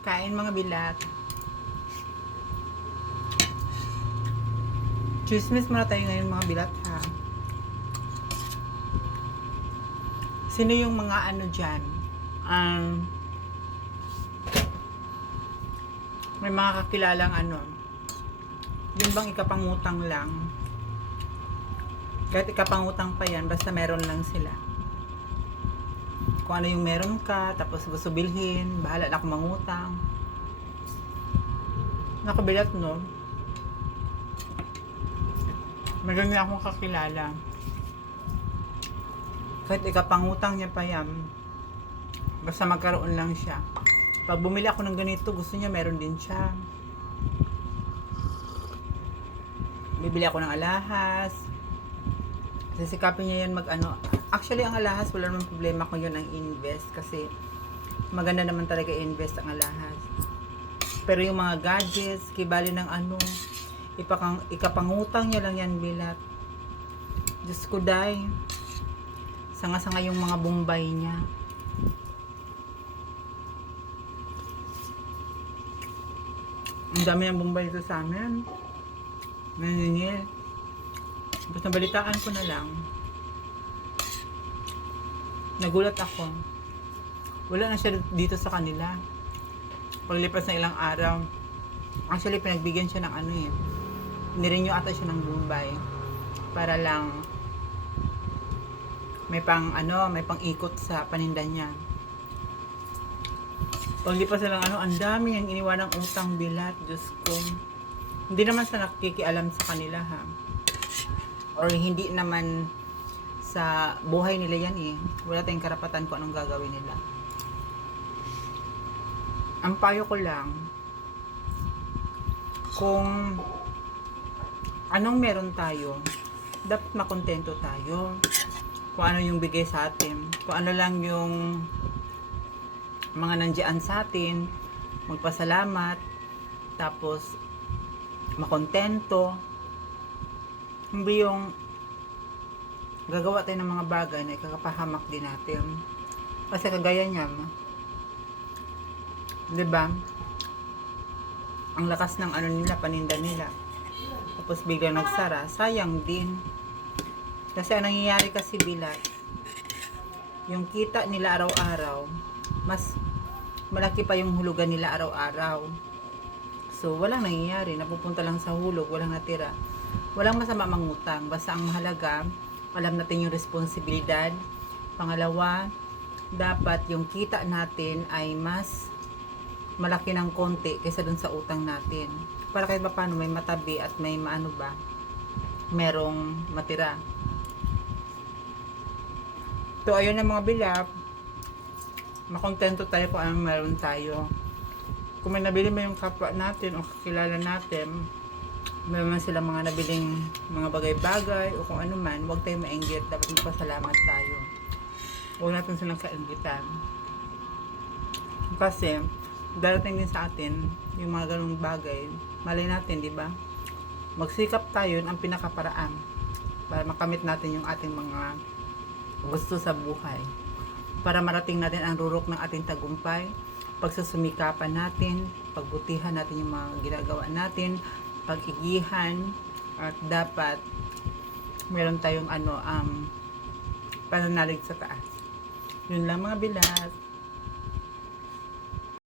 Kain mga bilat. Chismis muna tayo ngayon mga bilat ha. Sino yung mga ano dyan? May mga kakilalang ano. Yun bang ikapangutang lang? Kahit ikapangutang pa yan, basta meron lang sila. Kung ano yung meron ka, tapos gusto bilhin, bahala na akong mangutang. Nakabilat no? Meron niya akong kakilala. Kahit ikapangutang niya pa yan, basta magkaroon lang siya. Pag bumili ako ng ganito, gusto niya meron din siya. Bibili ako ng alahas. Sisikapin niya yan mag ano. Actually, ang alahas, wala naman problema kung yun ang invest. Kasi maganda naman talaga invest ang alahas. Pero yung mga gadgets, kibali ng ano, ikapangutang niya lang yan bilat. Diyos ko day. Sanga-sanga yung mga Bombay niya. Ang dami ng Bombay dito sa amin. Naningil. Basta balitaan ko na lang. Nagulat ako. Wala na siya dito sa kanila. Paglipas ng ilang araw. Actually, pinagbigyan siya ng ano eh. Nirenew ata siya ng Bombay. Para lang may pang ano, may pang ikot sa paninda niya. Paglipas na lang ano, ang dami yung iniwan ng utang bilat. Diyos ko. Hindi naman sa nakikialam sa kanila ha. Or hindi naman sa buhay nila yan eh. Wala tayong karapatan kung anong gagawin nila. Ang payo ko lang, kung anong meron tayo, dapat makontento tayo. Kung ano yung bigay sa atin. Kung ano lang yung mga nandiyan sa atin, magpasalamat, tapos makontento. Hindi yung gagawa tayo ng mga bagay na ikakapahamak din natin. Kasi kagaya niyan, diba? Ang lakas ng ano nila, paninda nila. Tapos biglang nagsara, sayang din. Kasi ang nangyayari kasi bilat, yung kita nila araw-araw, mas malaki pa yung hulugan nila araw-araw. So, walang nangyayari. Napupunta lang sa hulog, walang natira. Walang masama mangutang. Basta ang mahalaga, alam natin yung responsibilidad. Pangalawa, dapat yung kita natin ay mas malaki ng konti kaysa dun sa utang natin. Para kahit pa paano may matabi at may maano ba, merong matira. So, ayun na mga bilap. Makontento tayo kung anong meron tayo. Kung may nabili mo yung kapwa natin o kakilala natin, may man sila mga nabiling mga bagay-bagay o kung ano man, huwag tayong mainggit. Dapat magpasalamat tayo. Huwag natin silang kainggitan. Kasi, darating din sa atin yung mga ganung bagay. Malay natin, di ba? Magsikap tayo ang pinakaparaan para makamit natin yung ating mga gusto sa buhay. Para marating natin ang rurok ng ating tagumpay, pagsusumikapan natin, pagbutihan natin yung mga ginagawa natin, pag-igihan, at dapat meron tayong pananalig sa taas. Yun lang mga bilat.